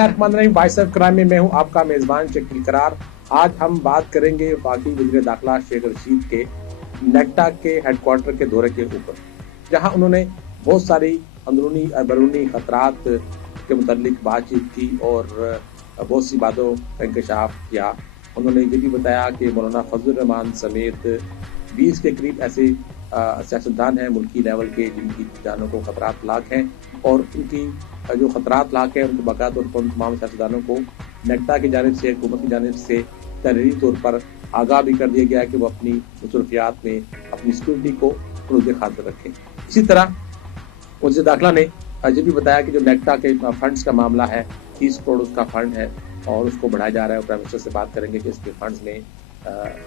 बिस्मिल्लाहिर्रहमानिर्रहीम। Voice of crime में मैं हूं आपका मेजबान शकील करार। आज हम बात करेंगे वफाकी वज़ीर दाखिला शेख रशीद के नेक्टा के हेडक्वार्टर के दौरे के ऊपर, जहां उन्होंने बहुत सारी अंदरूनी और बैरूनी खतरात के मुतालिक बातचीत की और बहुत सी बातों का इंकशाफ किया। उन्होंने ये भी बताया कि मौलाना फजलुर रहमान समेत 20 के करीब ऐसे सियासतदान हैं मुल्की लेवल के जिनकी जानों को खतरात लाक हैं, और उनकी जो खतरात लाक है उनको बाकायदा तौर पर तमाम सियासतदानों को नेक्टा की जानिब से, हुकूमत की जानिब से तहरीरी तौर पर आगाह भी कर दिया गया है कि वो अपनी मसरूफियात में अपनी सिक्योरिटी को खुद खातिर रखें। इसी तरह वज़ीर दाखिला ने ये भी बताया कि जो नेक्टा के फंड्स का मामला है, 30 करोड़ उसका फंड है और उसको बढ़ाया जा रहा है। प्राइम मिनिस्टर से बात करेंगे कि इसके फंड्स में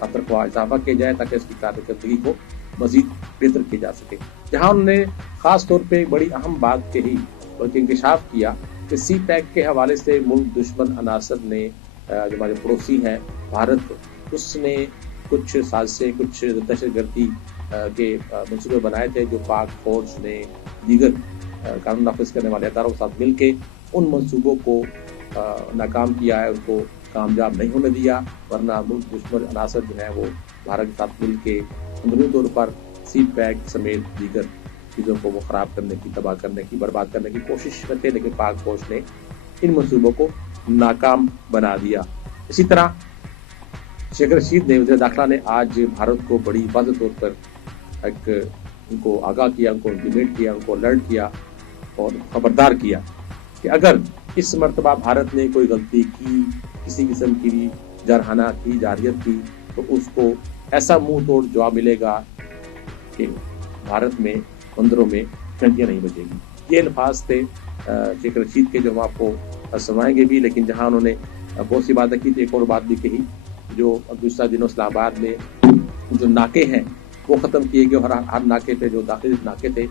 खतर को इजाफा किया जाए ताकि इसकी कारकर्दगी को मजीद बेहतर किया जा सके। जहां उन्होंने खास तौर पे बड़ी अहम बात कही बल्कि इंकशाफ किया कि सी पैक के हवाले से मुल्क दुश्मन अनासर ने, जो हमारे पड़ोसी हैं भारत, उसने कुछ साजिशें, कुछ दहशतगर्दी के मंसूबे बनाए थे जो पाक फौज ने दीगर कानून नाफिज करने वाले अदारों के साथ मिल के उन मंसूबों को नाकाम किया है, उसको कामयाब नहीं होने दिया। वरना मुल्क दुश्मन अनासर जो है वो भारत के साथ मिल के अंदरूनी तौर पर सी पैक समेत दीगर चीज़ों को वो खराब करने की, तबाह करने की, बर्बाद करने की कोशिश करते, लेकिन पाक फौज ने इन मंसूबों को नाकाम बना दिया। इसी तरह शेख रशीद ने, वज़ीर दाखिला ने आज भारत को बड़ी वाज़ेह तौर पर एक उनको आगाह किया, उनको इंटीमेट किया, उनको अलर्ट किया और खबरदार किया कि अगर इस मरतबा भारत ने कोई गलती की, किसी किस्म की भी जरहाना की, जारियत की, तो उसको ऐसा मुंह तोड़ जवाब मिलेगा कि भारत में मंदिरों में घंटियां नहीं बजेगी। ये अल्फाज थे शेख रशीद के, जो हम आपको सुनाएंगे भी। लेकिन जहां उन्होंने बहुत सी बातें की थी, एक और बात भी कही, जो गुज़श्ता दिनों इस्लामाबाद में जो नाके हैं वो ख़त्म किए गए। हर नाके पे जो दाखिली नाके थे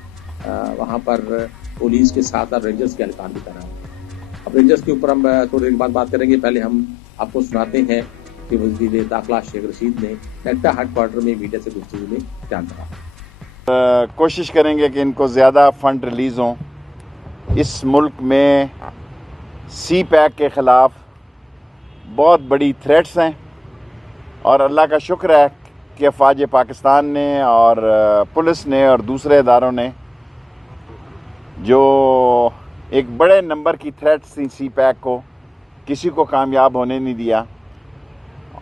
वहाँ पर पुलिस के साथ रेंजर्स के एहलकार भी तैनात थे। अब रेंजर्स के ऊपर हम थोड़ी देर बाद बात करेंगे। पहले हम आपको सुनाते हैं कि वज़ीर दाखिला शेख रशीद ने नेक्टा हेडक्वार्टर में मीडिया से गुफ्तगू में क्या कहा। कोशिश करेंगे कि इनको ज़्यादा फंड रिलीज़ हों। इस मुल्क में सी पैक के ख़िलाफ़ बहुत बड़ी थ्रेट्स हैं और अल्लाह का शुक्र है कि अफ़वाज पाकिस्तान ने और पुलिस ने और दूसरे इदारों ने जो एक बड़े नंबर की थ्रेट्स थी सी पैक को, किसी को कामयाब होने नहीं दिया।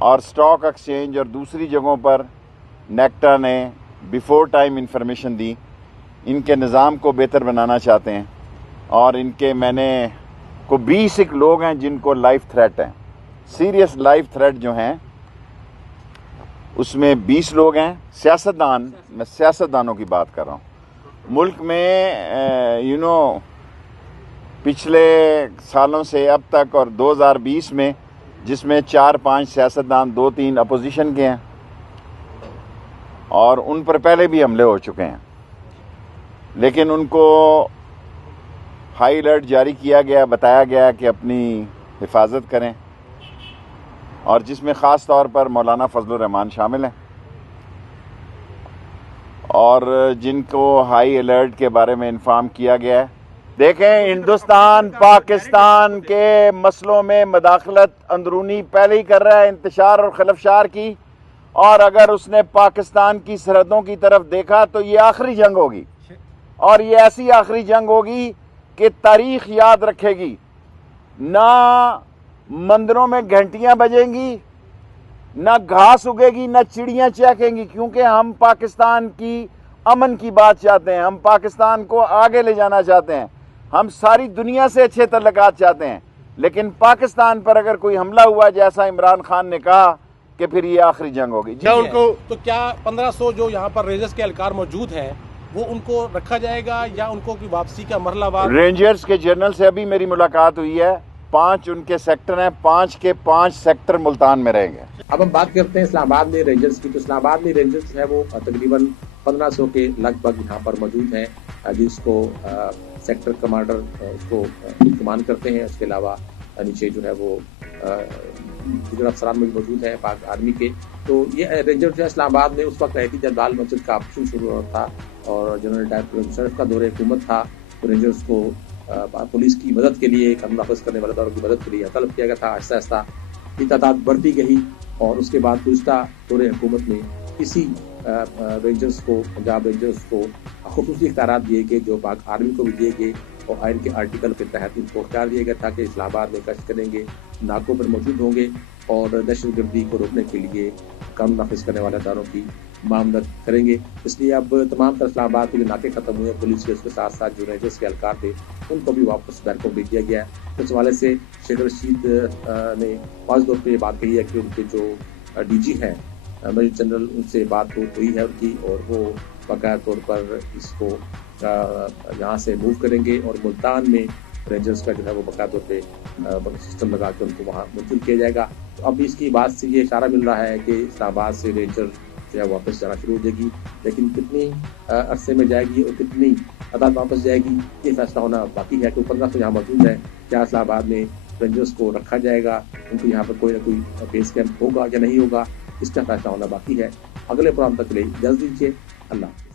और स्टॉक एक्सचेंज और दूसरी जगहों पर नेक्टा ने बिफोर टाइम इंफॉर्मेशन दी। इनके निज़ाम को बेहतर बनाना चाहते हैं और इनके मैंने को 20 लोग हैं जिनको लाइफ थ्रेट है, सीरियस लाइफ थ्रेट जो हैं, उसमें 20 लोग हैं सियासतदान। मैं सियासतदानों की बात कर रहा हूँ। मुल्क में पिछले सालों से अब तक और 2020 में, जिसमें 4-5 सियासतदान, 2-3 अपोजिशन के हैं और उन पर पहले भी हमले हो चुके हैं, लेकिन उनको हाई अलर्ट जारी किया गया, बताया गया कि अपनी हिफाजत करें, और जिसमें ख़ास तौर पर मौलाना फजलुर रहमान शामिल हैं और जिनको हाई अलर्ट के बारे में इन्फॉर्म किया गया है। देखें, हिंदुस्तान पाकिस्तान के मसलों में मदाखलत अंदरूनी पहले ही कर रहा है, इंतशार और खलफशार की, और अगर उसने पाकिस्तान की सरहदों की तरफ देखा तो ये आखिरी जंग होगी, और ये ऐसी आखिरी जंग होगी कि तारीख याद रखेगी। ना मंदिरों में घंटियां बजेंगी, ना घास उगेगी, ना चिड़ियां चहकेंगी, क्योंकि हम पाकिस्तान की अमन की बात चाहते हैं, हम पाकिस्तान को आगे ले जाना चाहते हैं, हम सारी दुनिया से अच्छे तल्लुकात चाहते हैं। लेकिन पाकिस्तान पर अगर कोई हमला हुआ, जैसा इमरान खान ने कहा, कि फिर ये आखिरी जंग होगी। क्या उनको तो क्या 1500 जो यहाँ पर रेंजर्स के एहलकार मौजूद हैं वो उनको रखा जाएगा या उनको की वापसी का मरहला? रेंजर्स के जनरल से अभी मेरी मुलाकात हुई है, 5 उनके सेक्टर हैं, 5 के 5 सेक्टर मुल्तान में रहेंगे। अब हम बात करते हैं इस्लामाबाद में रेंजर्स की। तो इस्लामाबाद में रेंजर्स है वो तकरीबन 1500 के लगभग यहाँ पर मौजूद हैं, जिसको सेक्टर कमांडर उसको कमान करते हैं। उसके अलावा नीचे जो है वो दीगर अफसरान में मौजूद है पाक आर्मी के। तो ये रेंजर जो है इस्लामाबाद में उस वक्त रहती जब लाल मस्जिद का ऑपरेशन शुरू हो रहा था और जनरल डायर मुशर्रफ का दौरे हुकूमत था, तो रेंजर्स को पुलिस की मदद के लिए, कानून नाफिज करने वाले इदारों की मदद के लिए तलब किया गया था। आहिस्ता आहिस्ता ये तादाद बढ़ती गई और उसके बाद गुज़श्ता दौरे हुकूमत में इसी रेंजर्स को, पंजाब रेंजर्स को खुसूसी इख्तियारात दिए गए जो पाक आर्मी को भी दिए गए और आइन के आर्टिकल के तहत इनको इख्तियार दिया गया था कि इस्लामाबाद में गश्त करेंगे, नाकों पर मौजूद होंगे और दहशतगर्दी को रोकने के लिए कानून नाफिज करने वाले इदारों की मामलत करेंगे। इसलिए अब तमाम तर इस्लामाबाद के जो नाके खत्म हुए पुलिस के, उसके साथ साथ जो रेंजर्स के एहलकार थे उनको भी वापस बैरकों भेज दिया गया है। इस हवाले से शेख रशीद ने वाज़ तौर पर बात कही है कि उनके जो डीजी हैं मेजर जनरल, उनसे बात हुई है उनकी और वो बाकायदा तौर पर इसको यहाँ से मूव करेंगे और मुल्तान में रेंजर्स का जो है वो बाकायदा तौर पे सिस्टम लगा के उनको वहाँ मुंतकिल किया जाएगा। तो अब इसकी बात से ये इशारा मिल रहा है कि इस्लामाबाद से रेंजर जो है वापस जाना शुरू हो जाएगी, लेकिन कितनी अरसे में जाएगी और कितनी तादाद वापस जाएगी ये फैसला होना बाकी है। क्योंकि 1500 यहाँ मौजूद है, क्या इस्लामाबाद में रेंजर्स को रखा जाएगा, उनको यहाँ पर कोई ना कोई बेस कैंप होगा या नहीं होगा, इसका फैसला होना बाकी है। अगले प्रोग्राम तक के लिए इजाज़त दीजिए। अल्लाह।